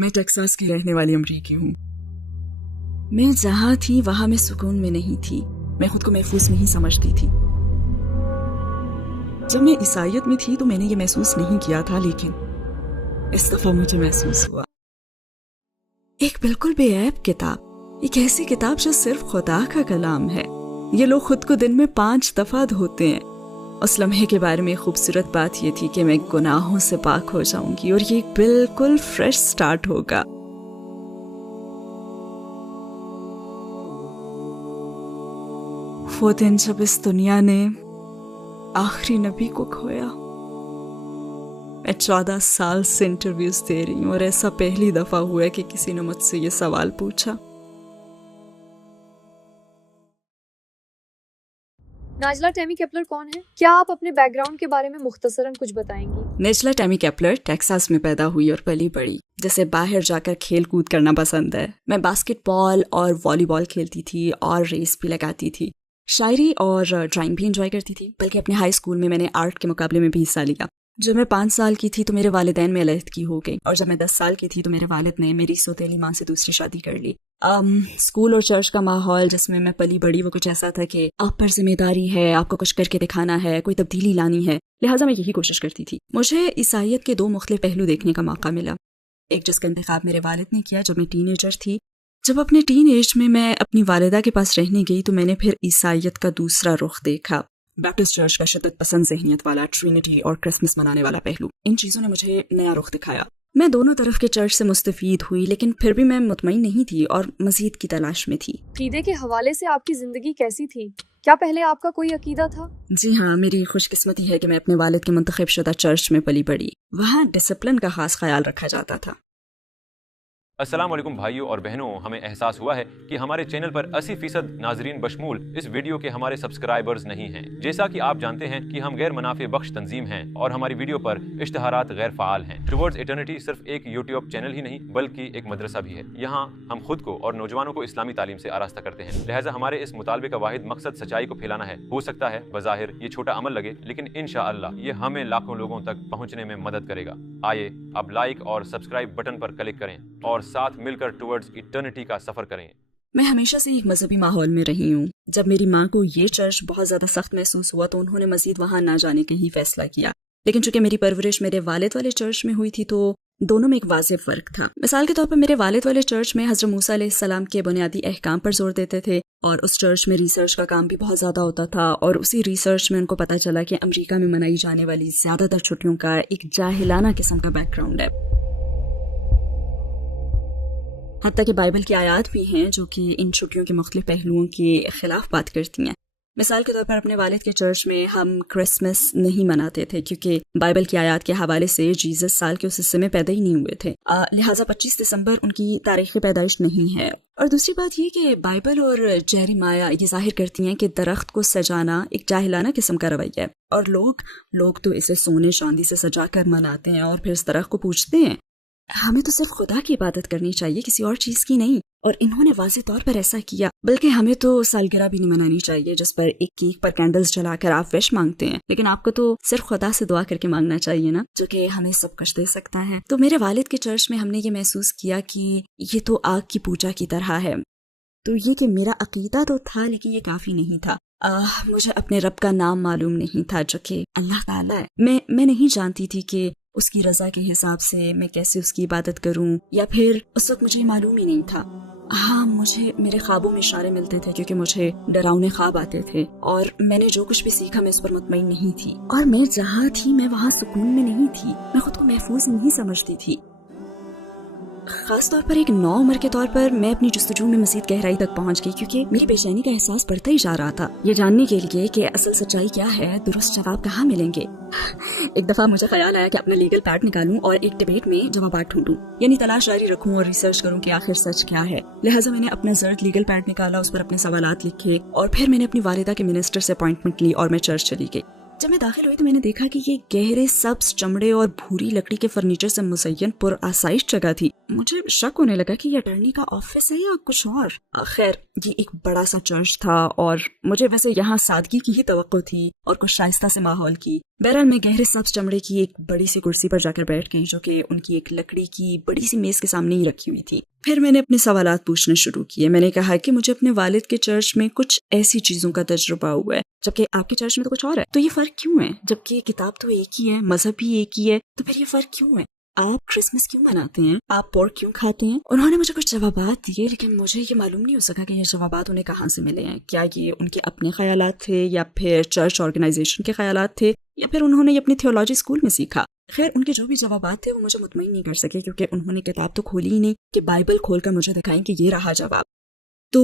میں ٹیکساس کی رہنے والی امریکی ہوں۔ میں جہاں تھی وہاں میں سکون میں نہیں تھی، میں خود کو محفوظ نہیں سمجھتی تھی۔ جب میں عیسائیت میں تھی تو میں نے یہ محسوس نہیں کیا تھا، لیکن اس دفعہ مجھے محسوس ہوا۔ ایک بالکل بے عیب کتاب، ایک ایسی کتاب جو صرف خدا کا کلام ہے۔ یہ لوگ خود کو دن میں 5 دفعہ دھوتے ہیں۔ اس لمحے کے بارے میں خوبصورت بات یہ تھی کہ میں گناہوں سے پاک ہو جاؤں گی اور یہ بالکل فریش سٹارٹ ہوگا۔ وہ دن جب اس دنیا نے آخری نبی کو کھویا۔ میں 14 سال سے انٹرویوز دے رہی ہوں اور ایسا پہلی دفعہ ہوا ہے کہ کسی نے مجھ سے یہ سوال پوچھا۔ ناجلہ ٹیمی کیپلر کون ہے؟ کیا آپ اپنے بیک گراؤنڈ کے بارے میں مختصراً کچھ بتائیں گی؟ ناجلہ ٹیمی کیپلر ٹیکساس میں پیدا ہوئی اور پلی بڑھی، جسے باہر جا کر کھیل کود کرنا پسند ہے۔ میں باسکٹ بال اور والی بال کھیلتی تھی اور ریس بھی لگاتی تھی۔ شاعری اور ڈرائنگ بھی انجوائے کرتی تھی، بلکہ اپنے ہائی اسکول میں نے آرٹ کے مقابلے میں بھی حصہ لیا۔ جب میں 5 سال کی تھی تو میرے والدین میں علیحدگی ہو گئی، اور جب میں 10 سال کی تھی تو میرے والد نے میری سوتیلی ماں سے دوسری شادی کر لی۔ اسکول اور چرچ کا ماحول جس میں میں پلی بڑی وہ کچھ ایسا تھا کہ آپ پر ذمہ داری ہے، آپ کو کچھ کر کے دکھانا ہے، کوئی تبدیلی لانی ہے، لہٰذا میں یہی کوشش کرتی تھی۔ مجھے عیسائیت کے 2 مختلف پہلو دیکھنے کا موقع ملا۔ ایک جس کا انتخاب میرے والد نے کیا جب میں ٹین ایجر تھی۔ جب اپنے ٹین ایج میں اپنی والدہ کے پاس رہنے گئی تو میں نے پھر عیسائیت کا دوسرا رخ دیکھا، بیپٹسٹ چرچ کا شدت پسند ذہنیت والا ٹرینٹی اور کرسمس منانے والا پہلو۔ ان چیزوں نے مجھے نیا رخ دکھایا۔ میں دونوں طرف کے چرچ سے مستفید ہوئی، لیکن پھر بھی میں مطمئن نہیں تھی اور مزید کی تلاش میں تھی۔ عقیدے کے حوالے سے آپ کی زندگی کیسی تھی؟ کیا پہلے آپ کا کوئی عقیدہ تھا؟ جی ہاں، میری خوش قسمتی ہے کہ میں اپنے والد کے منتخب شدہ چرچ میں پلی بڑھی۔ وہاں ڈسپلن کا خاص خیال رکھا جاتا تھا۔ السلام علیکم بھائیوں اور بہنوں، ہمیں احساس ہوا ہے کہ ہمارے چینل پر 80% ناظرین بشمول اس ویڈیو کے ہمارے سبسکرائبرز نہیں ہیں۔ جیسا کہ آپ جانتے ہیں کہ ہم غیر منافع بخش تنظیم ہیں اور ہماری ویڈیو پر اشتہارات غیر فعال ہیں۔ ٹوورڈز ایٹرنیٹی صرف ایک یوٹیوب چینل ہی نہیں بلکہ ایک مدرسہ بھی ہے۔ یہاں ہم خود کو اور نوجوانوں کو اسلامی تعلیم سے آراستہ کرتے ہیں، لہٰذا ہمارے اس مطالبے کا واحد مقصد سچائی کو پھیلانا ہے۔ ہو سکتا ہے بظاہر یہ چھوٹا عمل لگے، لیکن انشاءاللہ یہ ہمیں لاکھوں لوگوں تک پہنچنے میں مدد کرے گا۔ آئیے اب لائک اور سبسکرائب بٹن پر کلک کریں اور ساتھ مل کر ٹوورڈز ایٹرنیٹی کا سفر کریں۔ میں ہمیشہ سے ایک مذہبی ماحول میں رہی ہوں۔ جب میری ماں کو یہ چرچ بہت زیادہ سخت محسوس ہوا تو انہوں نے مزید وہاں نہ جانے کا ہی فیصلہ کیا، لیکن چونکہ میری پرورش میرے والد والے چرچ میں ہوئی تھی تو دونوں میں ایک واضح فرق تھا۔ مثال کے طور پر میرے والد والے چرچ میں حضرت موسیٰ علیہ السلام کے بنیادی احکام پر زور دیتے تھے، اور اس چرچ میں ریسرچ کا کام بھی بہت زیادہ ہوتا تھا، اور اسی ریسرچ میں ان کو پتہ چلا کہ امریکہ میں منائی جانے والی زیادہ تر چھٹیوں کا ایک جاہلانہ قسم کا بیک گراؤنڈ ہے۔ حتیٰ کہ بائبل کی آیات بھی ہیں جو کہ ان چھٹیوں کے مختلف پہلوؤں کے خلاف بات کرتی ہیں۔ مثال کے طور پر اپنے والد کے چرچ میں ہم کرسمس نہیں مناتے تھے کیونکہ بائبل کی آیات کے حوالے سے جیزس سال کے اس حصے میں پیدا ہی نہیں ہوئے تھے، لہٰذا 25 دسمبر ان کی تاریخ پیدائش نہیں ہے۔ اور دوسری بات یہ کہ بائبل اور جیریمایا یہ ظاہر کرتی ہیں کہ درخت کو سجانا ایک جاہلانہ قسم کا رویہ ہے، اور لوگ تو اسے سونے چاندی سے سجا کر مناتے ہیں اور پھر اس درخت کو پوجتے ہیں۔ ہمیں تو صرف خدا کی عبادت کرنی چاہیے، کسی اور چیز کی نہیں، اور انہوں نے واضح طور پر ایسا کیا۔ بلکہ ہمیں تو سالگرہ بھی نہیں منانی چاہیے جس پر ایک کیک پر کینڈلز جلا کر آپ وش مانگتے ہیں، لیکن آپ کو تو صرف خدا سے دعا کر کے مانگنا چاہیے نا، جو کہ ہمیں سب کچھ دے سکتا ہے۔ تو میرے والد کے چرچ میں ہم نے یہ محسوس کیا کہ یہ تو آگ کی پوجا کی طرح ہے۔ تو یہ کہ میرا عقیدہ تو تھا لیکن یہ کافی نہیں تھا۔ مجھے اپنے رب کا نام معلوم نہیں تھا جو کہ اللہ تعالیٰ ہے۔ میں نہیں جانتی تھی کہ اس کی رضا کے حساب سے میں کیسے اس کی عبادت کروں، یا پھر اس وقت مجھے معلوم ہی نہیں تھا۔ ہاں، مجھے میرے خوابوں میں اشارے ملتے تھے کیونکہ مجھے ڈراؤنے خواب آتے تھے، اور میں نے جو کچھ بھی سیکھا میں اس پر مطمئن نہیں تھی، اور میں جہاں تھی میں وہاں سکون میں نہیں تھی، میں خود کو محفوظ نہیں سمجھتی تھی۔ خاص طور پر ایک نو عمر کے طور پر میں اپنی جستجو میں مزید گہرائی تک پہنچ گئی کیونکہ میری بے چینی کا احساس بڑھتا ہی جا رہا تھا، یہ جاننے کے لیے کہ اصل سچائی کیا ہے، درست جواب کہاں ملیں گے۔ ایک دفعہ مجھے خیال آیا کہ اپنا لیگل پیڈ نکالوں اور ایک ڈیبیٹ میں جوابات ڈھونڈوں، یعنی تلاش جاری رکھوں اور ریسرچ کروں کہ آخر سچ کیا ہے۔ لہٰذا میں نے اپنا زرد لیگل پیڈ نکالا، اس پر اپنے سوالات لکھے، اور پھر میں نے اپنی والدہ کے منسٹر سے اپوائنٹمنٹ لی اور میں چرچ چلی گئی۔ جب میں داخل ہوئی تو میں نے دیکھا کہ یہ گہرے سبز چمڑے اور بھوری لکڑی کے فرنیچر سے مزین پر آسائش جگہ تھی۔ مجھے شک ہونے لگا کہ یہ اٹرنی کا آفس ہے یا کچھ اور۔ خیر، یہ ایک بڑا سا چرچ تھا اور مجھے ویسے یہاں سادگی کی ہی توقع تھی اور کچھ شائستہ سے ماحول کی، बहरहाल मैं गहरे सब्ज चमड़े की एक बड़ी सी कुर्सी पर जाकर बैठ गई, जो कि उनकी एक लकड़ी की बड़ी सी मेज के सामने ही रखी हुई थी। फिर मैंने अपने सवालात पूछने शुरू किए। मैंने कहा कि मुझे अपने वालिद के चर्च में कुछ ऐसी चीजों का तजुर्बा हुआ है, जबकि आपके चर्च में तो कुछ और है। तो ये फर्क क्यों है? जबकि किताब तो एक ही है, मजहब भी एक ही है, तो फिर ये फर्क क्यों है? आप क्रिसमस क्यों मनाते हैं? आप पोर्क क्यों खाते हैं? उन्होंने मुझे कुछ जवाबात दिए, लेकिन मुझे ये मालूम नहीं हो सका कि ये जवाबात उन्हें कहाँ से मिले हैं। क्या ये उनके अपने ख्यालात थे, या फिर चर्च ऑर्गेनाइजेशन के ख्यालात थे, या फिर उन्होंने ये अपनी थियोलॉजी स्कूल में सीखा। खैर, उनके जो भी जवाबात थे वो मुझे मुतमईन नहीं कर सके, क्योंकि उन्होंने किताब तो खोली ही नहीं कि बाइबल खोलकर मुझे दिखाएं कि ये रहा जवाब। तो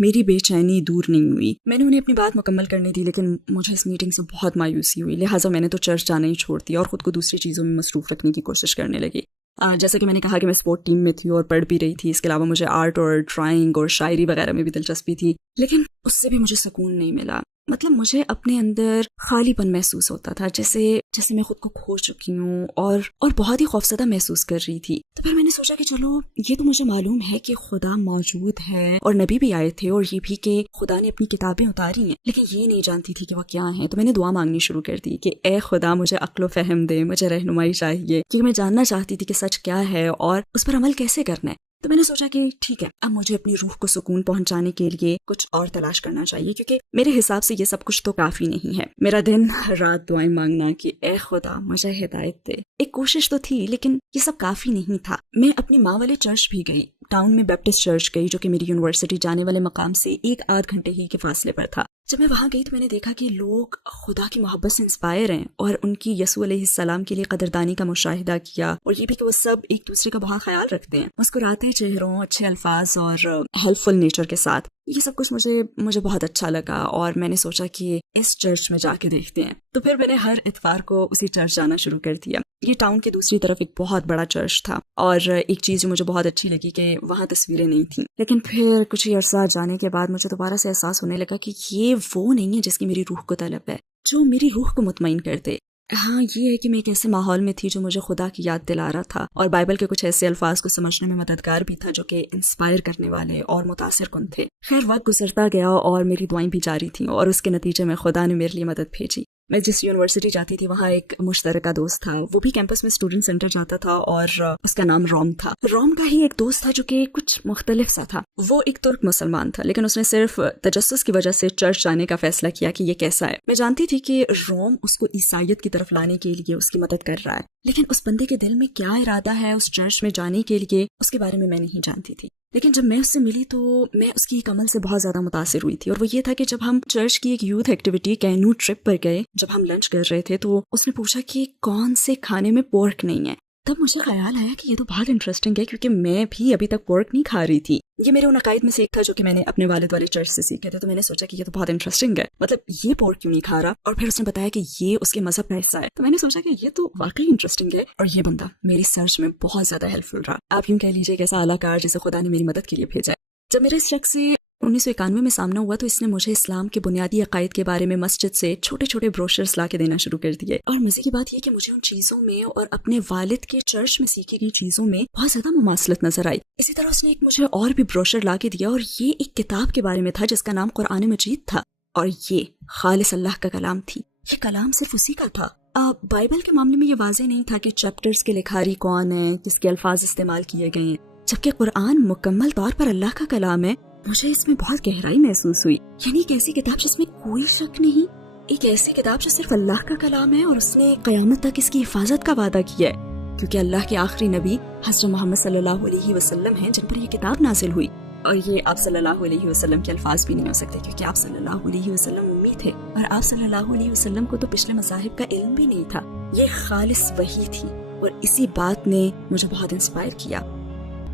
मेरी बेचैनी दूर नहीं हुई। मैंने उन्हें अपनी बात मुकम्मल करने दी, लेकिन मुझे इस मीटिंग से बहुत मायूसी हुई। लिहाजा मैंने तो चर्च जाना ही छोड़ दिया और खुद को दूसरी चीज़ों में मसरूफ़ रखने की कोशिश करने लगी। जैसे कि मैंने कहा कि मैं स्पोर्ट टीम में थी और पढ़ भी रही थी। इसके अलावा मुझे आर्ट और ड्राइंग और शायरी वगैरह में भी दिलचस्पी थी, लेकिन उससे भी मुझे सुकून नहीं मिला। मतलब मुझे अपने अंदर खालीपन महसूस होता था, जैसे मैं खुद को खो चुकी हूँ और बहुत ही खौफजदा महसूस कर रही थी। तो फिर मैंने सोचा कि चलो, ये तो मुझे मालूम है कि खुदा मौजूद है और नबी भी आए थे, और ये भी कि खुदा ने अपनी किताबें उतारी हैं, लेकिन ये नहीं जानती थी कि वह क्या है। तो मैंने दुआ मांगनी शुरू कर दी कि ए खुदा, मुझे अक्ल व फहम दे, मुझे रहनुमाई चाहिए, क्योंकि मैं जानना चाहती थी कि सच क्या है और उस पर अमल कैसे करना है। तो मैंने सोचा कि ठीक है, अब मुझे अपनी रूह को सुकून पहुंचाने के लिए कुछ और तलाश करना चाहिए, क्योंकि मेरे हिसाब से ये सब कुछ तो काफी नहीं है। मेरा दिन रात दुआएं मांगना कि ए खुदा मुझे हिदायत दे। एक कोशिश तो थी, लेकिन ये सब काफी नहीं था। मैं अपनी माँ वाले चर्च भी गई, टाउन में बैप्टिस्ट चर्च गई, जो कि मेरी यूनिवर्सिटी जाने वाले मकाम से 1-8 घंटे ही के फासले पर था। जब मैं वहां गई तो मैंने देखा कि लोग खुदा की मोहब्बत से इंस्पायर हैं और उनकी यसू अलैहिस्सलाम के लिए कदरदानी का मुशाहिदा किया, और ये भी कि वो सब एक दूसरे का बहुत ख्याल रखते हैं, मुस्कुराते चेहरों, अच्छे अल्फाज और हेल्पफुल नेचर के साथ। ये सब कुछ मुझे बहुत अच्छा लगा और मैंने सोचा कि इस चर्च में जाके देखते हैं। तो फिर मैंने हर इतवार को उसी चर्च जाना शुरू कर दिया। ये टाउन की दूसरी तरफ एक बहुत बड़ा चर्च था, और एक चीज जो मुझे बहुत अच्छी लगी कि वहाँ तस्वीरें नहीं थी। लेकिन फिर कुछ ही अरसा जाने के बाद मुझे दोबारा से एहसास होने लगा कि ये वो नहीं है जिसकी मेरी रूह को तलब है, जो मेरी रूह को मुतमईन कर दे। हाँ, ये है कि मैं एक ऐसे माहौल में थी जो मुझे खुदा की याद दिला रहा था, और बाइबल के कुछ ऐसे अल्फाज को समझने में मददगार भी था, जो कि इंस्पायर करने वाले और मुतासिर कुन थे। खैर, वक्त गुजरता गया और मेरी दुआएं भी जारी थी, और उसके नतीजे में खुदा ने मेरे लिए मदद भेजी। मैं जिस यूनिवर्सिटी जाती थी वहाँ एक मुश्तरका दोस्त था। वो भी कैंपस में स्टूडेंट सेंटर जाता था, और उसका नाम रोम था। रोम का ही एक दोस्त था जो कि कुछ मुख्तलिफ सा था। वो एक तुर्क मुसलमान था, लेकिन उसने सिर्फ तजस्सुस की वजह से चर्च जाने का फैसला किया कि ये कैसा है। मैं जानती थी कि रोम उसको ईसाइयत की तरफ लाने के लिए उसकी मदद कर रहा है, लेकिन उस बंदे के दिल में क्या इरादा है उस चर्च में जाने के लिए, उसके बारे में मैं नहीं जानती थी। लेकिन जब मैं उससे मिली तो मैं उसकी एक अमल से बहुत ज्यादा मुतासिर हुई थी, और वो ये था कि जब हम चर्च की एक यूथ एक्टिविटी कैनू ट्रिप पर गए, जब हम लंच कर रहे थे, तो उसने पूछा कि कौन से खाने में पोर्क नहीं है। तब मुझे ख्याल आया कि ये तो बहुत इंटरेस्टिंग है, क्योंकि मैं भी अभी तक पोर्क नहीं खा रही थी। ये मेरे उन अकायद में से एक था जो कि मैंने अपने वालिद वाले चर्च से सीखे थे। तो मैंने सोचा कि ये तो बहुत इंटरेस्टिंग है, मतलब ये पोर्क क्यों नहीं खा रहा। और फिर उसने बताया कि ये उसके मजहब का हिस्सा है। तो मैंने सोचा कि ये तो वाकई इंटरेस्टिंग है, और ये बंदा मेरी सर्च में बहुत ज्यादा हेल्पफुल रहा। आप यूं कह लीजिए कि ऐसा अलाकार जिसे खुदा ने मेरी मदद के लिए भेजा है। जब मेरे इस शख्स से 1991 में सामना हुआ, तो इसने मुझे इस्लाम के बुनियादी अकायद के बारे में मस्जिद से छोटे छोटे ब्रोशर्स ला के देना शुरू कर दिए। और मजे की बात यह कि मुझे उन चीजों में और अपने वालिद के चर्च में सीखी गई चीजों में बहुत ज्यादा मुमासलत नजर आई। इसी तरह उसने एक मुझे और भी ब्रोशर ला के दिया, और ये एक किताब के बारे में था जिसका नाम कुरान मजीद था, और ये खालिस अल्लाह का कलाम थी। ये कलाम सिर्फ उसी का था। बाइबल के मामले में ये वाज़ेह नहीं था कि चैप्टर्स के लिखारी कौन है, किसके अल्फाज इस्तेमाल किए गए हैं, जबकि कुरान मुकम्मल तौर पर अल्लाह का कलाम है। मुझे इसमें बहुत गहराई महसूस हुई। यानी एक ऐसी किताब जिसमें कोई शक नहीं, एक ऐसी किताब जो सिर्फ अल्लाह का कलाम है, और उसने क़यामत तक इसकी हिफाजत का वादा किया है, क्योंकि अल्लाह के आखिरी नबी हज़रत मोहम्मद सल्लल्लाहु अलैहि वसल्लम हैं जिन पर यह किताब नाजिल हुई। और ये आप सल्लल्लाहु अलैहि वसल्लम के अल्फाज भी नहीं हो सकते, क्योंकि आप सल्लल्लाहु अलैहि वसल्लम उम्मी थे, और आप सल्लल्लाहु अलैहि वसल्लम को तो पिछले मज़ाहिब का इल्म भी नहीं था। ये खालिस वही थी, और इसी बात ने मुझे बहुत इंस्पायर किया।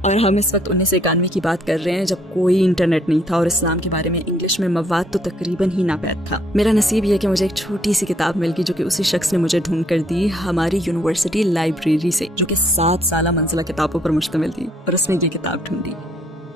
और हम इस वक्त 1991 की बात कर रहे हैं, जब कोई इंटरनेट नहीं था और इस्लाम के बारे में इंग्लिश में मवाद तो तकरीबन ही नापैद था। मेरा नसीब ये कि मुझे एक छोटी सी किताब मिल गई, जो कि उसी शख्स ने मुझे ढूंढ कर दी हमारी यूनिवर्सिटी लाइब्रेरी से, जो कि 7 साला मंजिला किताबों पर मुश्तमिल थी, और उसने ये किताब ढूंढी,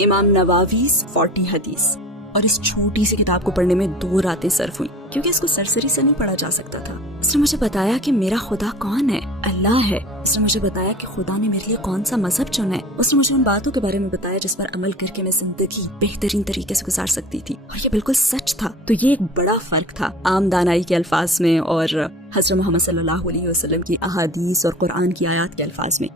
इमाम नवावीज़ 40 हदीस। और इस छोटी सी किताब को पढ़ने में 2 रातें सर्फ हुई, क्योंकि इसको सरसरी से नहीं पढ़ा जा सकता था। उसने मुझे बताया कि मेरा खुदा कौन है, अल्लाह है। उसने मुझे बताया कि खुदा ने मेरे लिए कौन सा मजहब चुना है। उसने मुझे उन बातों के बारे में बताया जिस पर अमल करके मैं जिंदगी बेहतरीन तरीके से गुजार सकती थी। और اور یہ بالکل سچ تھا. تو یہ ایک بڑا فرق تھا عام دانائی کے الفاظ میں اور حضرت محمد صلی اللہ علیہ وسلم کی احادیث اور قرآن کی آیات کے الفاظ میں.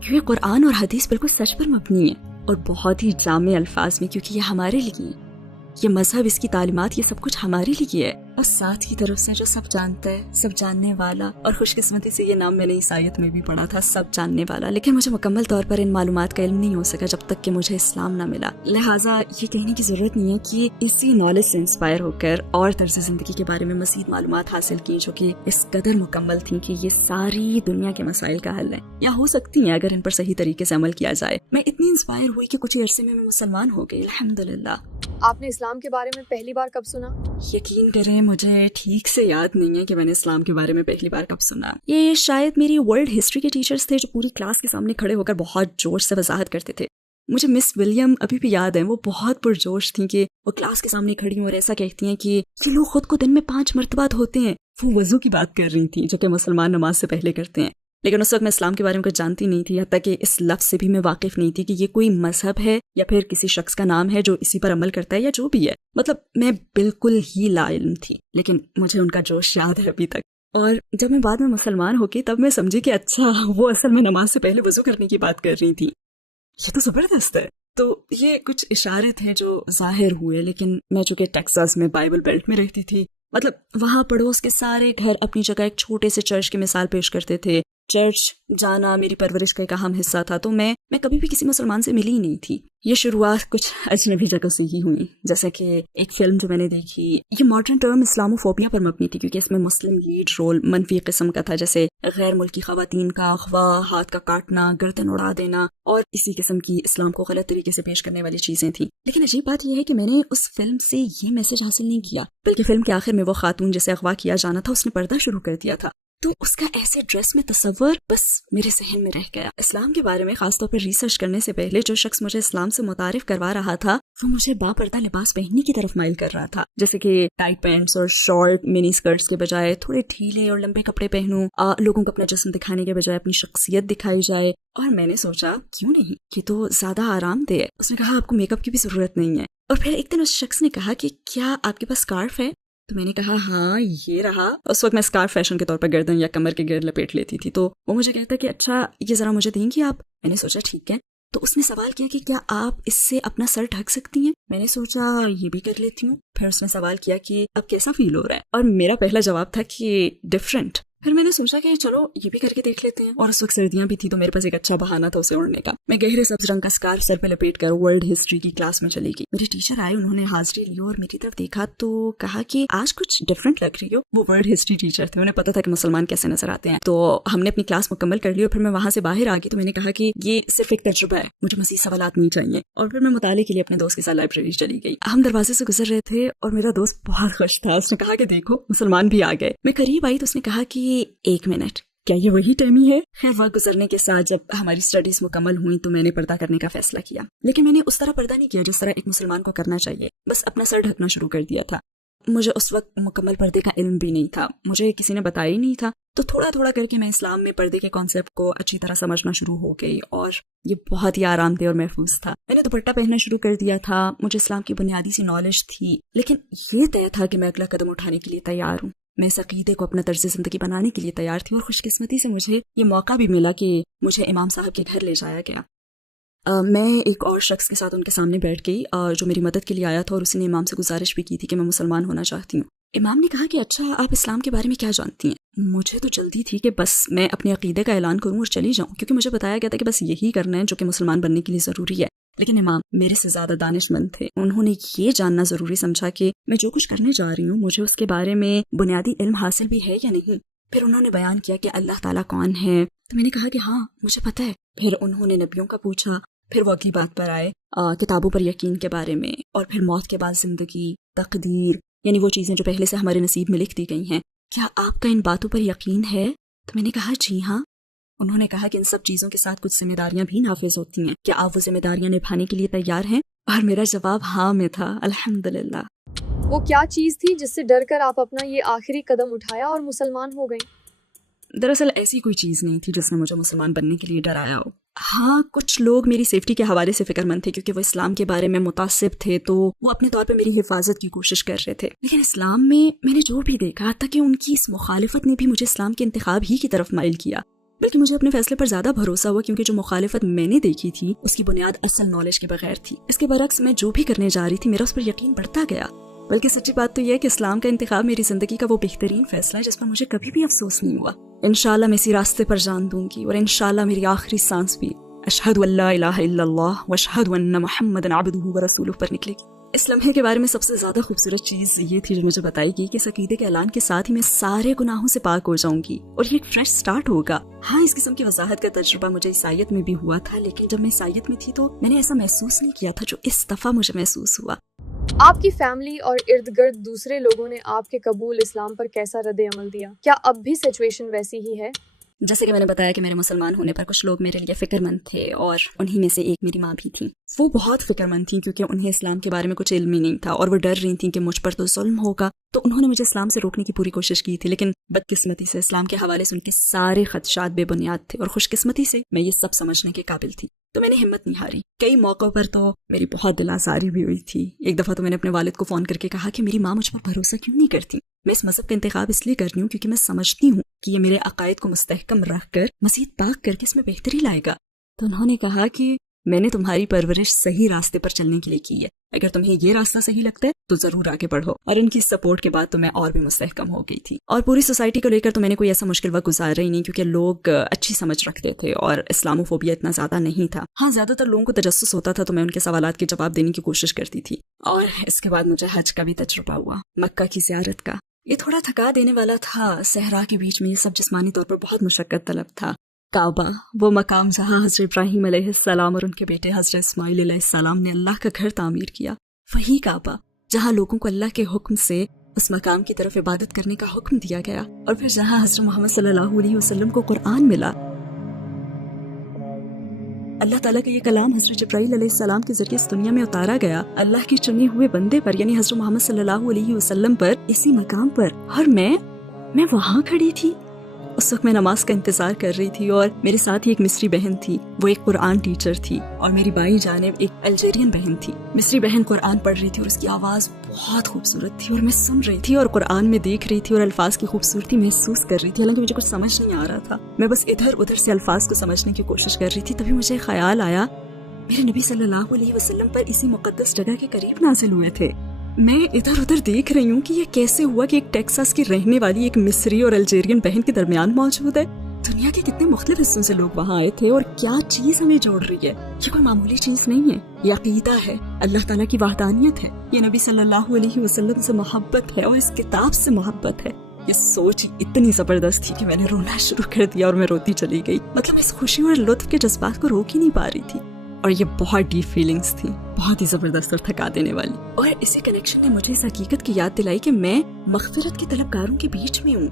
کیونکہ قرآن اور حدیث بالکل سچ پر مبنی ہے اور بہت ہی جامع الفاظ میں، کیونکہ یہ ہمارے لیے ہے. یہ مذہب، اس کی تعلیمات، یہ سب کچھ ہمارے لیے ہے. اور ساتھ کی طرف سے جو سب جانتا ہے، سب جاننے والا، اور خوش قسمتی سے یہ نام میں نے عیسائیت میں بھی پڑھا تھا، سب جاننے والا. لیکن مجھے مکمل طور پر ان معلومات کا علم نہیں ہو سکا جب تک کہ مجھے اسلام نہ ملا. لہٰذا یہ کہنے کی ضرورت نہیں ہے کہ اسی نالج سے انسپائر ہو کر اور طرز زندگی کے بارے میں مزید معلومات حاصل کی جو کہ اس قدر مکمل تھیں کہ یہ ساری دنیا کے مسائل کا حل ہے، یا ہو سکتی ہیں اگر ان پر صحیح طریقے سے عمل کیا جائے. میں اتنی انسپائر ہوئی کہ کچھ عرصے میں مسلمان ہو گئی الحمدللہ. آپ نے اسلام کے بارے میں پہلی بار کب سنا؟ یقین کریں مجھے ٹھیک سے یاد نہیں ہے کہ میں نے اسلام کے بارے میں پہلی بار کب سنا. یہ شاید میری ورلڈ ہسٹری کے ٹیچرز تھے جو پوری کلاس کے سامنے کھڑے ہو کر بہت جوش سے وضاحت کرتے تھے. مجھے مس ولیم ابھی بھی یاد ہے، وہ بہت پرجوش تھیں کہ وہ کلاس کے سامنے کھڑی ہوں اور ایسا کہتی ہیں کہ یہ لوگ خود کو دن میں 5 مرتبہ دھوتے ہیں. وہ وضو کی بات کر رہی تھیں جو کہ مسلمان نماز سے پہلے کرتے ہیں. لیکن اس وقت میں اسلام کے بارے میں کچھ جانتی نہیں تھی، حتیٰ کہ اس لفظ سے بھی میں واقف نہیں تھی کہ یہ کوئی مذہب ہے یا پھر کسی شخص کا نام ہے جو اسی پر عمل کرتا ہے یا جو بھی ہے. مطلب میں بالکل ہی لا علم تھی، لیکن مجھے ان کا جوش یاد ہے ابھی تک. اور جب میں بعد میں مسلمان ہو گئی تب میں سمجھی کہ اچھا وہ اصل میں نماز سے پہلے وضو کرنے کی بات کر رہی تھی. یہ تو زبردست ہے. تو یہ کچھ اشارے تھے جو ظاہر ہوئے. لیکن میں چونکہ ٹیکساس میں بائبل بیلٹ میں رہتی تھی، مطلب وہاں پڑوس کے سارے گھر اپنی جگہ ایک چھوٹے سے چرچ کی مثال پیش کرتے تھے. چرچ جانا میری پرورش کا ایک اہم حصہ تھا، تو میں کبھی بھی کسی مسلمان سے ملی ہی نہیں تھی. یہ شروعات کچھ اجنبی جگہ سے ہی ہوئی، جیسا کہ ایک فلم جو میں نے دیکھی، یہ ماڈرن ٹرم اسلاموفوبیا پر مبنی تھی کیونکہ اس میں مسلم لیڈ رول منفی قسم کا تھا، جیسے غیر ملکی خواتین کا اغوا، ہاتھ کا کاٹنا، گردن اڑا دینا اور اسی قسم کی اسلام کو غلط طریقے سے پیش کرنے والی چیزیں تھیں. لیکن عجیب بات یہ ہے کہ میں نے اس فلم سے یہ میسج حاصل نہیں کیا، بلکہ فلم کے آخر میں وہ خاتون جسے اغوا کیا جانا تھا اس نے پردہ شروع کر دیا تھا. تو اس کا ایسے ڈریس میں تصور بس میرے ذہن میں رہ گیا. اسلام کے بارے میں خاص طور پر ریسرچ کرنے سے پہلے جو شخص مجھے اسلام سے متعارف کروا رہا تھا وہ مجھے با پردہ لباس پہننے کی طرف مائل کر رہا تھا، جیسے کہ ٹائٹ پینٹس اور شارٹ منی اسکرٹس کے بجائے تھوڑے ڈھیلے اور لمبے کپڑے پہنوں، لوگوں کو اپنا جسم دکھانے کے بجائے اپنی شخصیت دکھائی جائے. اور میں نے سوچا کیوں نہیں، یہ تو زیادہ آرام دہ ہے. اس نے کہا آپ کو میک اپ کی بھی ضرورت نہیں ہے. اور پھر ایک دن اس شخص نے کہا کہ کیا آپ کے پاس اسکارف ہے؟ تو میں نے کہا ہاں یہ رہا. اس وقت میں اسکارف فیشن کے طور پر گردن یا کمر کے گرد لپیٹ لیتی تھی. تو وہ مجھے کہتا کہ اچھا یہ ذرا مجھے دیں گی آپ. میں نے سوچا ٹھیک ہے. تو اس نے سوال کیا کہ کیا آپ اس سے اپنا سر ڈھک سکتی ہیں؟ میں نے سوچا یہ بھی کر لیتی ہوں. پھر اس نے سوال کیا کہ اب کیسا فیل ہو رہا ہے؟ اور میرا پہلا جواب تھا کہ ڈفرینٹ. پھر میں نے سوچا کہ چلو یہ بھی کر کے دیکھ لیتے ہیں. اور اس وقت سردیاں بھی تھی تو میرے پاس ایک اچھا بہانہ تھا اسے اوڑھنے کا. میں گہرے سبز رنگ کا اسکارف سر پہ لپیٹ کر ورلڈ ہسٹری کی کلاس میں چلی گئی. میرے ٹیچر آئے، انہوں نے حاضری لی اور میری طرف دیکھا تو کہا کہ آج کچھ ڈفرینٹ لگ رہی ہو. وہ ورلڈ ہسٹری ٹیچر تھے، انہیں پتا تھا کہ مسلمان کیسے نظر آتے ہیں. تو ہم نے اپنی کلاس مکمل کر لی اور پھر میں وہاں سے باہر آ گئی. تو میں نے کہا کہ یہ صرف ایک تجربہ ہے، مجھے مزید سوالات نہیں چاہیے. اور پھر میں مطالعے کے لیے اپنے دوست کے ساتھ لائبریری چلی گئی. ہم دروازے سے گزر رہے تھے اور میرا دوست بہت خوش تھا. اس نے کہا کہ دیکھو مسلمان بھی آ گئے. میں قریب آئی تو اس نے کہا کہ 1 منٹ، کیا یہ وہی ٹیمی ہے؟ خیر وقت گزرنے کے ساتھ جب ہماری اسٹڈیز مکمل ہوئی تو میں نے پردہ کرنے کا فیصلہ کیا. لیکن میں نے اس طرح پردہ نہیں کیا جس طرح ایک مسلمان کو کرنا چاہیے، بس اپنا سر ڈھکنا شروع کر دیا تھا. مجھے اس وقت مکمل پردے کا علم بھی نہیں تھا، مجھے کسی نے بتایا ہی نہیں تھا. تو تھوڑا تھوڑا کر کے میں اسلام میں پردے کے کانسیپٹ کو اچھی طرح سمجھنا شروع ہو گئی اور یہ بہت ہی آرام دہ اور محفوظ تھا. میں نے دوپٹہ پہننا شروع کر دیا تھا. مجھے اسلام کی بنیادی سی نالج تھی، لیکن یہ طے تھا کہ میں اگلا قدم اٹھانے کے لیے تیار ہوں. میں اس عقیدے کو اپنا طرز زندگی بنانے کے لیے تیار تھی. اور خوش قسمتی سے مجھے یہ موقع بھی ملا کہ مجھے امام صاحب کے گھر لے جایا گیا. میں ایک اور شخص کے ساتھ ان کے سامنے بیٹھ گئی جو میری مدد کے لیے آیا تھا، اور اسی نے امام سے گزارش بھی کی تھی کہ میں مسلمان ہونا چاہتی ہوں. امام نے کہا کہ اچھا آپ اسلام کے بارے میں کیا جانتی ہیں؟ مجھے تو جلدی تھی کہ بس میں اپنے عقیدے کا اعلان کروں اور چلی جاؤں، کیونکہ مجھے بتایا گیا تھا کہ بس یہی کرنا ہے جو کہ مسلمان بننے کے لیے ضروری ہے. لیکن امام میرے سے زیادہ دانش مند تھے. انہوں نے یہ جاننا ضروری سمجھا کہ میں جو کچھ کرنے جا رہی ہوں مجھے اس کے بارے میں بنیادی علم حاصل بھی ہے یا نہیں. پھر انہوں نے بیان کیا کہ اللہ تعالیٰ کون ہے. تو میں نے کہا کہ ہاں مجھے پتہ ہے. پھر انہوں نے نبیوں کا پوچھا. پھر وہ اگلی بات پر آئے کتابوں پر یقین کے بارے میں، اور پھر موت کے بعد زندگی، تقدیر، یعنی وہ چیزیں جو پہلے سے ہمارے نصیب میں لکھ دی گئی ہیں. کیا آپ کا ان باتوں پر یقین ہے؟ تو میں نے کہا جی ہاں. انہوں نے کہا کہ ان سب چیزوں کے ساتھ کچھ ذمہ داریاں بھی نافذ ہوتی ہیں، کیا آپ وہ ذمہ داریاں نبھانے کے لیے تیار ہیں؟ اور میرا جواب ہاں میں تھا الحمدللہ. وہ کیا چیز تھی جس سے ڈر کر آپ اپنا یہ آخری قدم اٹھایا اور مسلمان ہو گئیں؟ دراصل ایسی کوئی چیز نہیں تھی جس نے مجھے مسلمان بننے کے لیے ڈرایا ہو. हाँ, कुछ लोग मेरी सेफ्टी के हवाले से फिक्रमंद थे क्योंकि वो इस्लाम के बारे में मुतासिब थे, तो वो अपने तौर पे मेरी हिफाजत की कोशिश कर रहे थे। लेकिन इस्लाम में मैंने जो भी देखा था कि उनकी इस मुखालिफत ने भी मुझे इस्लाम के इंतखाब ही की तरफ माइल किया, बल्कि मुझे अपने फैसले पर ज्यादा भरोसा हुआ क्योंकि जो मुखालिफत मैंने देखी थी उसकी बुनियाद असल नॉलेज के बगैर थी। इसके बरक्स मैं जो भी करने जा रही थी मेरा उस पर यकीन बढ़ता गया। बल्कि सच्ची बात तो यह है कि इस्लाम का इंतखाब मेरी जिंदगी का वो बेहतरीन फैसला है जिस पर मुझे कभी भी अफसोस नहीं हुआ। इंशाल्लाह मैं इसी रास्ते पर जान दूंगी और इंशाल्लाह मेरी आखिरी सांस भी अशहदु अल्ला इलाहा इल्लल्लाह व अशहदु अन्ना मुहम्मदन अब्दुहु व रसूलुहु पर निकलेगी। इस लम्हे के बारे में सबसे ज्यादा खूबसूरत चीज ये थी जो मुझे बताई गई कि इस अकीदे के ऐलान के साथ ही मैं सारे गुनाहों से पाक हो जाऊंगी और ये एक फ्रेश स्टार्ट होगा। हाँ, इस किस्म की वजाहत का तजुर्बा मुझे ईसाईयत में भी हुआ था, लेकिन जब मैं ईसाईयत में थी तो मैंने ऐसा महसूस नहीं किया था जो इस दफा मुझे महसूस हुआ। आपकी फैमिली और इर्द गिर्द दूसरे लोगों ने आपके कबूल इस्लाम पर कैसा रद्द अमल दिया? क्या अब भी सिचुएशन वैसी ही है? जैसे कि मैंने बताया कि मेरे मुसलमान होने पर कुछ लोग मेरे लिए फिक्रमंद थे और उन्हीं में से एक मेरी माँ भी थी। वो बहुत फिक्रमंद थी क्योंकि उन्हें इस्लाम के बारे में कुछ इल्म ही नहीं था और वो डर रही थी कि मुझ पर तो जुल्म होगा, तो उन्होंने मुझे इस्लाम से रोकने की पूरी कोशिश की थी। लेकिन बदकिस्मती से इस्लाम के हवाले से उनके सारे खदशात बेबुनियाद थे और खुशकिस्मती से मैं ये सब समझने के काबिल थी, तो मैंने हिम्मत नहीं हारी। कई मौक़ों पर तो मेरी बहुत दिल आज़ारी भी हुई थी। एक दफ़ा तो मैंने अपने वालिद को फ़ोन करके कहा कि मेरी माँ मुझ पर भरोसा क्यों नहीं करती। मैं इस मज़हब का इंतखाब इसलिए कर रही हूँ क्योंकि मैं समझती हूँ कि ये मेरे अकायद को मुस्तहकम रख कर मज़ीद पाक करके इसमें बेहतरी लाएगा। तो उन्होंने कहा कि मैंने तुम्हारी परवरिश सही रास्ते पर चलने के लिए की है, अगर तुम्हें ये रास्ता सही लगता है तो जरूर आगे बढ़ो। और इनकी सपोर्ट के बाद तो मैं और भी मुस्तहकम हो गई थी। और पूरी सोसाइटी को लेकर तो मैंने कोई ऐसा मुश्किल वक्त गुजारा ही नहीं क्योंकि लोग अच्छी समझ रखते थे और इस्लामोफोबिया इतना ज्यादा नहीं था। हाँ, ज्यादातर लोगों को तजस्सुस होता था तो मैं उनके सवालात के जवाब देने की कोशिश करती थी। और इसके बाद मुझे हज का भी तजुर्बा हुआ, मक्का की ज़ियारत का। ये थोड़ा थका देने वाला था। सहरा के बीच में ये सब जिस्मानी तौर पर बहुत मुशक्कत तलब था। काबा, वो मकाम जहाँ हज़रत इब्राहीम अलैहिस्सलाम और उनके बेटे हज़रत इस्माइल अलैहिस्सलाम ने अल्लाह का घर तामीर किया, वही काबा जहाँ लोगों को अल्लाह के हुक्म से उस मकाम की तरफ इबादत करने का हुक्म दिया गया, और फिर जहाँ हज़रत मोहम्मद सल्लल्लाहु अलैहि वसल्लम को कुरान मिला। अल्लाह ताला का ये कलाम हज़रत जिब्राईल अलैहिस्सलाम के जरिए इस दुनिया में उतारा गया अल्लाह के चुने हुए बंदे पर, यानी हज़रत मोहम्मद सल्लल्लाहु अलैहि वसल्लम पर, इसी मकाम पर। और मैं वहाँ खड़ी थी। उस वक्त मैं नमाज का इंतजार कर रही थी और मेरे साथ ही एक मिस्री बहन थी, वो एक कुरान टीचर थी, और मेरी बाई जानिब एक अल्जेरियन बहन थी। मिस्री बहन कुरान पढ़ रही थी और उसकी आवाज़ बहुत खूबसूरत थी और मैं सुन रही थी और कुरान में देख रही थी और अल्फाज की खूबसूरती महसूस कर रही थी। हालांकि मुझे कुछ समझ नहीं आ रहा था, मैं बस इधर उधर से अल्फाज को समझने की कोशिश कर रही थी। तभी मुझे ख्याल आया मेरे नबी सल्लल्लाहु अलैहि वसल्लम पर इसी मुकद्दस जगह के करीब नाज़िल हुए थे। मैं इधर उधर देख रही हूँ कि ये कैसे हुआ कि एक टेक्सास की रहने वाली एक मिस्री और अल्जेरियन बहन के दरमियान मौजूद है। दुनिया के कितने मुख्तलिफ हिस्सों से लोग वहाँ आए थे और क्या चीज हमें जोड़ रही है। ये कोई मामूली चीज नहीं है, ये अकीदा है, अल्लाह ताला की वहदानियत है, ये नबी सल्लल्लाहु अलैहि वसल्लम से मोहब्बत है और इस किताब से मोहब्बत है। ये सोच इतनी जबरदस्त थी कि मैंने रोना शुरू कर दिया और मैं रोती चली गई। मतलब इस खुशी और लुत्फ के जज्बात को रोक ही नहीं पा रही थी, और ये बहुत डीप फीलिंग्स थी, बहुत ही जबरदस्त और थका देने वाली। और इसी कनेक्शन ने मुझे इस हकीकत की याद दिलाई कि मैं मग़फ़िरत के तलबगारों के बीच में हूँ,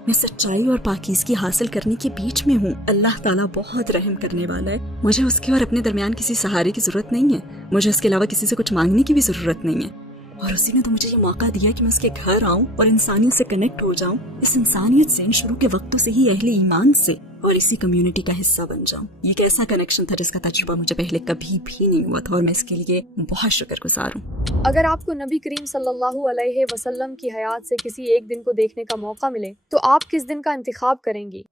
मैं सच्चाई और पाकीज़गी हासिल करने के बीच में हूँ। अल्लाह ताला बहुत रहम करने वाला है। मुझे उसके और अपने दरमियान किसी सहारे की जरूरत नहीं है, मुझे उसके अलावा किसी से कुछ मांगने की भी जरूरत नहीं है। और उसी ने तो मुझे ये मौका दिया कि मैं उसके घर आऊँ और इंसानियत से कनेक्ट हो जाऊँ, इस इंसानियत से, इन शुरू के वक्तों से ही अहले ईमान से, और इसी कम्युनिटी का हिस्सा बन जाऊं। ये एक ऐसा कनेक्शन था जिसका तजुर्बा मुझे पहले कभी भी नहीं हुआ था और मैं इसके लिए बहुत शुक्रगुजार हूँ। अगर आपको नबी करीम सल्लल्लाहु अलैहि वसल्लम की हयात से किसी एक दिन को देखने का मौका मिले तो आप किस दिन का इंतखाब करेंगी?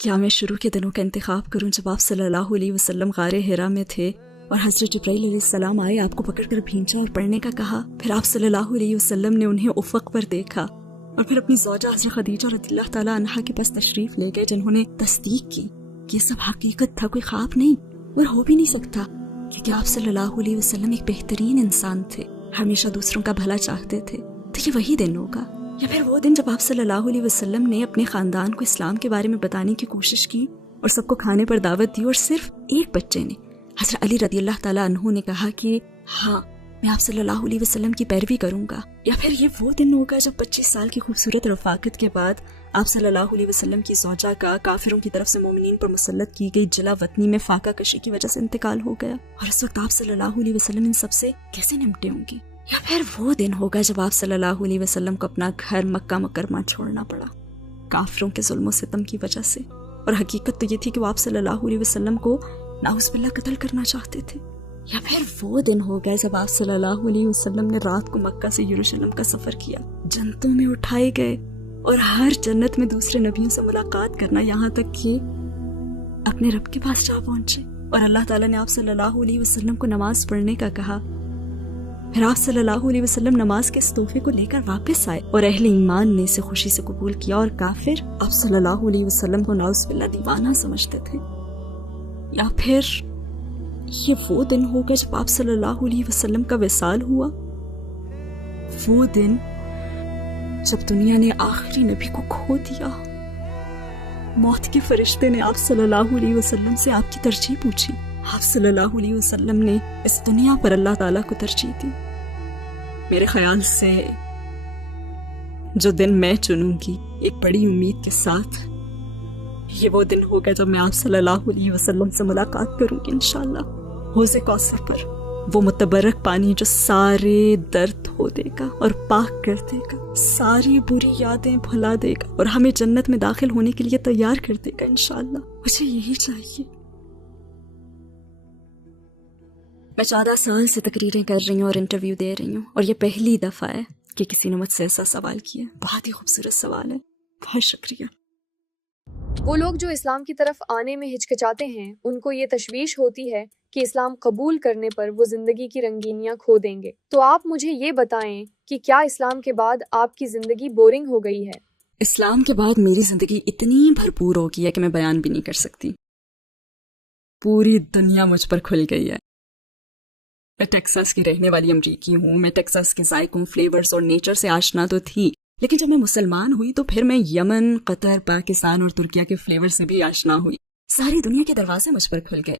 क्या मैं शुरू के दिनों का इंतखाब करूँ जब आप सल्लल्लाहु अलैहि वसल्लम गारे हिरा में थे और हज़रत जिब्राईल अलैहिस्सलाम आए, आपको पकड़कर भींचा और पढ़ने का कहा, फिर आप सल्लल्लाहु अलैहि वसल्लम ने उन्हें उफ़क़ पर देखा और फिर अपनी ज़ौजा हज़रत खदीजा रज़ियल्लाहु ताला अन्हा के पास तशरीफ ले गए, जिन्होंने तस्दीक की कि ये सब हकीकत था, कोई ख्वाब नहीं और हो भी नहीं सकता, क्योंकि आप सल्लल्लाहु अलैहि वसल्लम एक बेहतरीन इंसान थे, हमेशा दूसरों का भला चाहते थे। तो ये वही दिन होगा, या फिर वो दिन जब आप सल्लल्लाहु अलैहि वसल्लम ने अपने खानदान को इस्लाम के बारे में बताने की कोशिश की और सबको खाने पर दावत दी और सिर्फ एक बच्चे ने, हज़रत अली रज़ियल्लाहु ताला अन्हु ने कहा कि हाँ मैं आप सल्लल्लाहु अलैहि वसल्लम की पैरवी करूंगा। या फिर ये वो दिन होगा जब 25 साल की खूबसूरत रफ़ाकत के बाद आप सल्लल्लाहु अलैहि वसल्लम की ज़ौजा का काफिरों की तरफ से मोमिनीन पर मुसल्लत की गई जला वतनी में फाका कशी की वजह से इंतकाल हो गया, और इस वक्त आप सल्लल्लाहु अलैहि वसल्लम इन सबसे कैसे निपटे होंगे। या फिर वो दिन होगा जब आप सल्लल्लाहु अलैहि वसल्लम को अपना घर मक्का मुकरमा छोड़ना पड़ा काफिरों के जुल्म सितम की वजह से, और हकीकत तो ये थी कि वो आप सल्लल्लाहु अलैहि वसल्लम को नाउज़ बिल्लाह कत्ल करना चाहते थे। या फिर वो दिन हो गए जब आप सल्लल्लाहु अलैहि वसल्लम ने रात को मक्का से यरूशलेम का सफर किया, जन्नतों में उठाए गए और हर जन्नत में दूसरे नबियों से मुलाकात करना, यहाँ तक कि अपने रब के पास जा पहुंचे और अल्लाह ताला ने आप सल्लल्लाहु अलैहि वसल्लम को नमाज पढ़ने का कहा। फिर आप सल्लल्लाहु अलैहि वसल्लम नमाज के इस तोहफे को लेकर वापस आए और अहले ईमान ने इसे खुशी से कबूल किया और काफिर आप सल्लल्लाहु अलैहि वसल्लम को नाउज़ बिल्लाह दीवाना समझते थे। या फिर ये वो दिन होगा जब आप सल्लल्लाहु अलैहि वसल्लम का विसाल हुआ, वो दिन जब दुनिया ने आखिरी नबी को खो दिया। मौत के फरिश्ते ने आप सल्लल्लाहु अलैहि वसल्लम से आपकी तरजीह पूछी। आप सल्लल्लाहु अलैहि वसल्लम ने इस दुनिया पर अल्लाह ताला को तरजीह दी। मेरे ख्याल से जो दिन मैं चुनूंगी एक बड़ी उम्मीद के साथ, ये वो दिन होगा जब मैं आप सल्लल्लाहु अलैहि वसल्लम से मुलाकात करूंगी इंशाअल्लाह, हौज़े कौसर पर, वो मुतबरक पानी जो सारे दर्द धो देगा और पाक कर देगा, सारी बुरी यादें भुला देगा और हमें जन्नत में दाखिल होने के लिए तैयार कर देगा इंशाअल्लाह। मुझे यही चाहिए। मैं 14 साल से तकरीरें कर रही हूँ और इंटरव्यू दे रही हूँ और ये पहली दफ़ा है कि किसी ने मुझसे ऐसा सवाल किया। बहुत ही खूबसूरत सवाल है, बहुत शुक्रिया। वो लोग जो इस्लाम की तरफ आने में हिचकिचाते हैं, उनको ये तशवीश होती है कि इस्लाम कबूल करने पर वो जिंदगी की रंगीनियां खो देंगे। तो आप मुझे ये बताएं कि क्या इस्लाम के बाद आपकी जिंदगी बोरिंग हो गई है? इस्लाम के बाद मेरी जिंदगी इतनी भरपूर हो गई है कि मैं बयान भी नहीं कर सकती। पूरी दुनिया मुझ पर खुल गई है। मैं टेक्सास की रहने वाली अमरीकी हूँ। मैं टेक्सास के जायकों, फ्लेवर्स और नेचर से आशना तो थी, लेकिन जब मैं मुसलमान हुई तो फिर मैं यमन, कतर, पाकिस्तान और तुर्किया के फ्लेवर से भी आशना हुई। सारी दुनिया के दरवाजे मुझ पर खुल गए।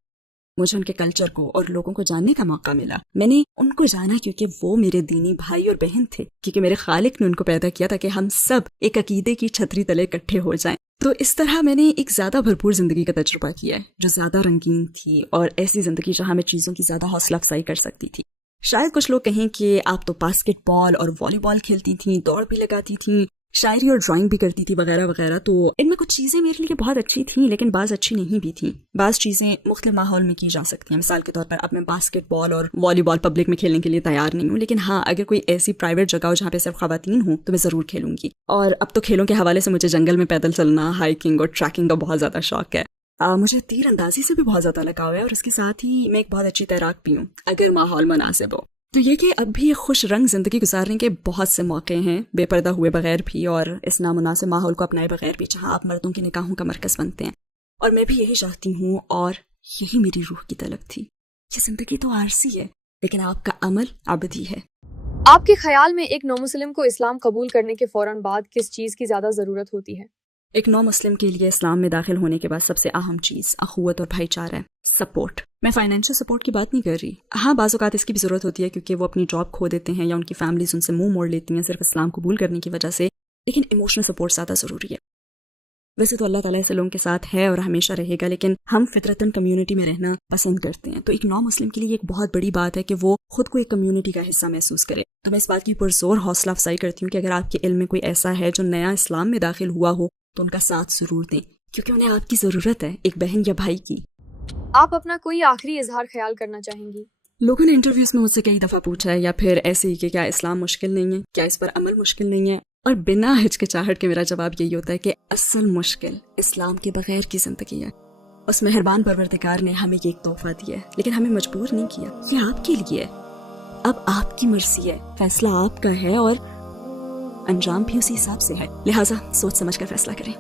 मुझे उनके कल्चर को और लोगों को जानने का मौका मिला। मैंने उनको जाना क्योंकि वो मेरे दीनी भाई और बहन थे, क्योंकि मेरे खालिक ने उनको पैदा किया ताकि हम सब एक अकीदे की छतरी तले इकट्ठे हो जाएं। तो इस तरह मैंने एक ज्यादा भरपूर जिंदगी का तजुर्बा किया है, जो ज्यादा रंगीन थी, और ऐसी जिंदगी जहां मैं चीजों की ज्यादा हौसला अफजाई कर सकती थी। शायद कुछ लोग कहें कि आप तो बास्केटबॉल और वॉलीबॉल खेलती थी, दौड़ भी लगाती थी, शायरी और ड्राइंग भी करती थी वगैरह वगैरह। तो इनमें कुछ चीज़ें मेरे लिए बहुत अच्छी थी, लेकिन बाज़ अच्छी नहीं भी थी। बाज़ चीज़ें मुख्तलिफ माहौल में की जा सकती हैं। मिसाल के तौर पर अब मैं बास्केटबॉल और वॉलीबॉल पब्लिक में खेलने के लिए तैयार नहीं हूँ, लेकिन हाँ, अगर कोई ऐसी प्राइवेट जगह हो जहाँ पे सिर्फ खवातीन हूँ तो मैं ज़रूर खेलूंगी। और अब तो खेलों के हवाले से मुझे जंगल में पैदल चलना, हाइकिंग और ट्रैकिंग का बहुत ज़्यादा शौक है। मुझे तीर अंदाजी से भी बहुत ज़्यादा लगाव है और उसके साथ ही मैं एक बहुत अच्छी तैराक भी हूँ, अगर माहौल मुनासिब हो। तो ये कि अब भी खुश रंग जिंदगी गुजारने के बहुत से मौके हैं, बेपर्दा हुए बगैर भी और इस नामुनासिब माहौल को अपनाए बगैर भी, जहाँ आप मर्दों की निगाहों का मरकज बनते हैं। और मैं भी यही चाहती हूँ और यही मेरी रूह की तलब थी। ये जिंदगी तो आरसी है, लेकिन आपका अमल अबदी है। आपके ख्याल में एक नौ मुस्लिम को इस्लाम कबूल करने के फौरन बाद किस चीज़ की ज़्यादा ज़रूरत होती है? एक नौ मुस्लिम के लिए इस्लाम में दाखिल होने के बाद सबसे अहम चीज़ अखुवत और भाईचारा है, सपोर्ट। मैं फाइनेंशियल सपोर्ट की बात नहीं कर रही। हाँ, बाज़ औक़ात इसकी भी ज़रूरत होती है क्योंकि वो अपनी जॉब खो देते हैं या उनकी फैमिलीज उनसे मुंह मोड़ लेती हैं सिर्फ इस्लाम कबूल करने की वजह से, लेकिन इमोशनल सपोर्ट ज़्यादा ज़रूरी है। वैसे तो अल्लाह ताला ऐसे लोगों के साथ है और हमेशा रहेगा, लेकिन हम फितरतन कम्युनिटी में रहना पसंद करते हैं। तो एक नौ मुस्लिम के लिए एक बहुत बड़ी बात है कि वो खुद को एक कम्युनिटी का हिस्सा महसूस करे। तो मैं इस बात की पुरजोर हौसला अफजाई करती हूँ कि अगर आपके इल्म में कोई ऐसा है जो नया इस्लाम में दाखिल हुआ हो तो उनका साथ जरूर दें, क्योंकि उन्हें आपकी ज़रूरत है, एक बहन या भाई की। आप अपना कोई आखिरी इजहार ख्याल करना चाहेंगी? लोगों ने इंटरव्यूज में मुझसे कई दफ़ा पूछा है या फिर ऐसे ही कि क्या इस्लाम मुश्किल नहीं है, क्या इस पर अमल मुश्किल नहीं है, और बिना हिचकिचाहट के मेरा जवाब यही होता है कि असल मुश्किल इस्लाम के बगैर की जिंदगी है। उस मेहरबान परवरदिगार ने हमें एक तोहफा दिया है, लेकिन हमें मजबूर नहीं किया। ये आपके लिए है, अब आपकी मर्जी है, फैसला आपका है और अंजाम भी उसी हिसाब से है। लिहाजा सोच समझ कर फैसला करें।